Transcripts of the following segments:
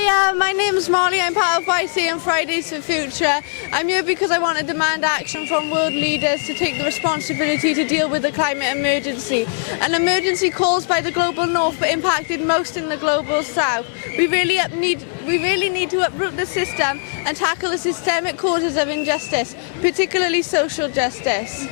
Hi, my name's Molly. I'm part of YC and Fridays for Future. I'm here because I want to demand action from world leaders to take the responsibility to deal with the climate emergency. An emergency caused by the global north but impacted most in the global south. We really need to uproot the system and tackle the systemic causes of injustice, particularly social justice.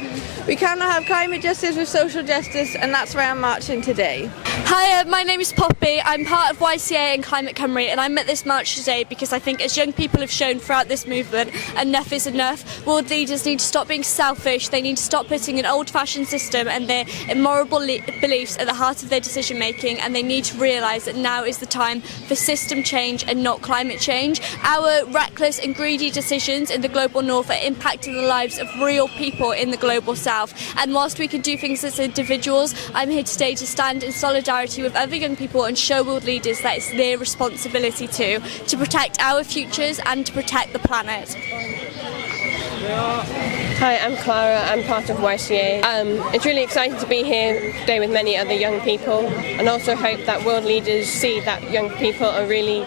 We cannot have climate justice with social justice, and that's why I'm marching today. Hi, my name is Poppy. I'm part of YCA and Climate Cymru, and I'm at this march today because I think, as young people have shown throughout this movement, enough is enough. World leaders need to stop being selfish. They need to stop putting an old-fashioned system and their immoral beliefs at the heart of their decision-making, and they need to realise that now is the time for system change and not climate change. Our reckless and greedy decisions in the global north are impacting the lives of real people in the global south. And whilst we can do things as individuals, I'm here today to stand in solidarity with other young people and show world leaders that it's their responsibility to protect our futures and to protect the planet. Hi, I'm Clara. I'm part of YCA. It's really exciting to be here today with many other young people, and also hope that world leaders see that young people are really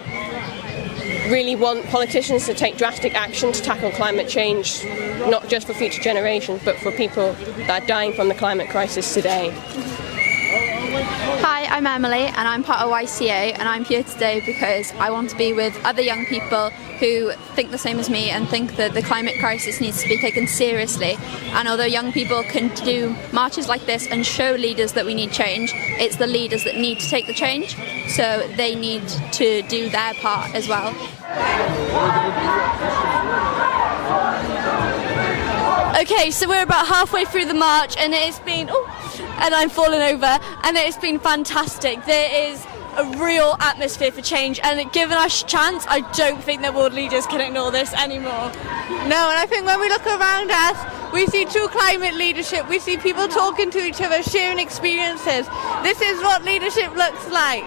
want politicians to take drastic action to tackle climate change, not just for future generations, but for people that are dying from the climate crisis today. Hi, I'm Emily and I'm part of YCA, and I'm here today because I want to be with other young people who think the same as me and think that the climate crisis needs to be taken seriously. And although young people can do marches like this and show leaders that we need change, it's the leaders that need to take the change, so they need to do their part as well. Okay, so we're about halfway through the march, and it's been, and I'm falling over, and it's been fantastic. There is a real atmosphere for change, and given us a chance, I don't think that world leaders can ignore this anymore. No, and I think when we look around us, we see true climate leadership. We see people talking to each other, sharing experiences. This is what leadership looks like.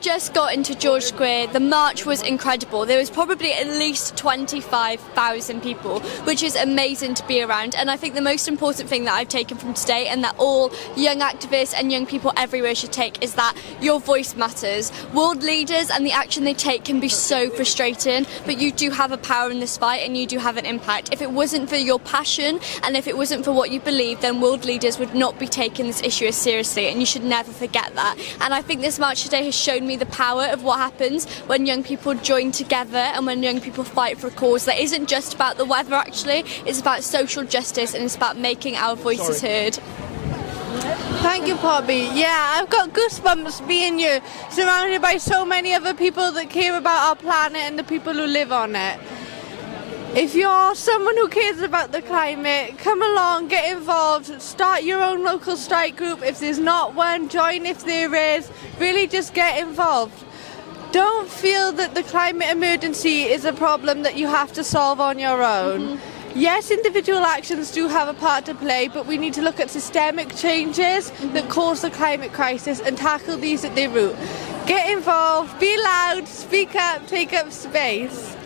Just got into George Square. The march was incredible. There was probably at least 25,000 people, which is amazing to be around. And I think the most important thing that I've taken from today, and that all young activists and young people everywhere should take, is that your voice matters. World leaders and the action they take can be so frustrating, but you do have a power in this fight and you do have an impact. If it wasn't for your passion and if it wasn't for what you believe, then world leaders would not be taking this issue as seriously, and you should never forget that. And I think this march today has shown me the power of what happens when young people join together and when young people fight for a cause that isn't just about the weather. Actually, it's about social justice, and it's about making our voices heard. Thank you, Poppy. Yeah, I've got goosebumps being here, surrounded by so many other people that care about our planet and the people who live on it. If you're someone who cares about the climate, come along, get involved, start your own local strike group. If there's not one, join if there is. Really just get involved. Don't feel that the climate emergency is a problem that you have to solve on your own. Yes, individual actions do have a part to play, but we need to look at systemic changes that cause the climate crisis and tackle these at their root. Get involved, be loud, speak up, take up space.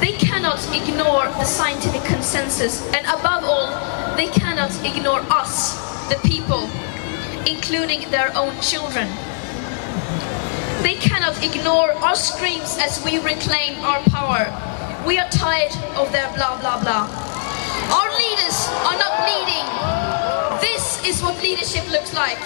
They cannot ignore the scientific consensus, and above all, they cannot ignore us, the people, including their own children. They cannot ignore our screams as we reclaim our power. We are tired of their blah blah blah. Our leaders are not leading. This is what leadership looks like.